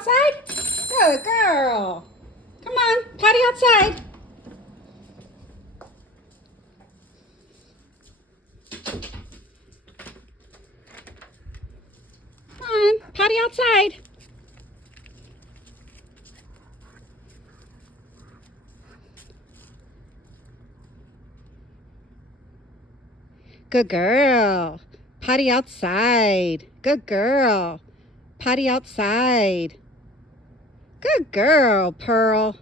outside? Good girl. Come on, potty outside. Come on, potty outside. Good girl. Potty outside. Good girl. Potty outside. Good girl, Pearl.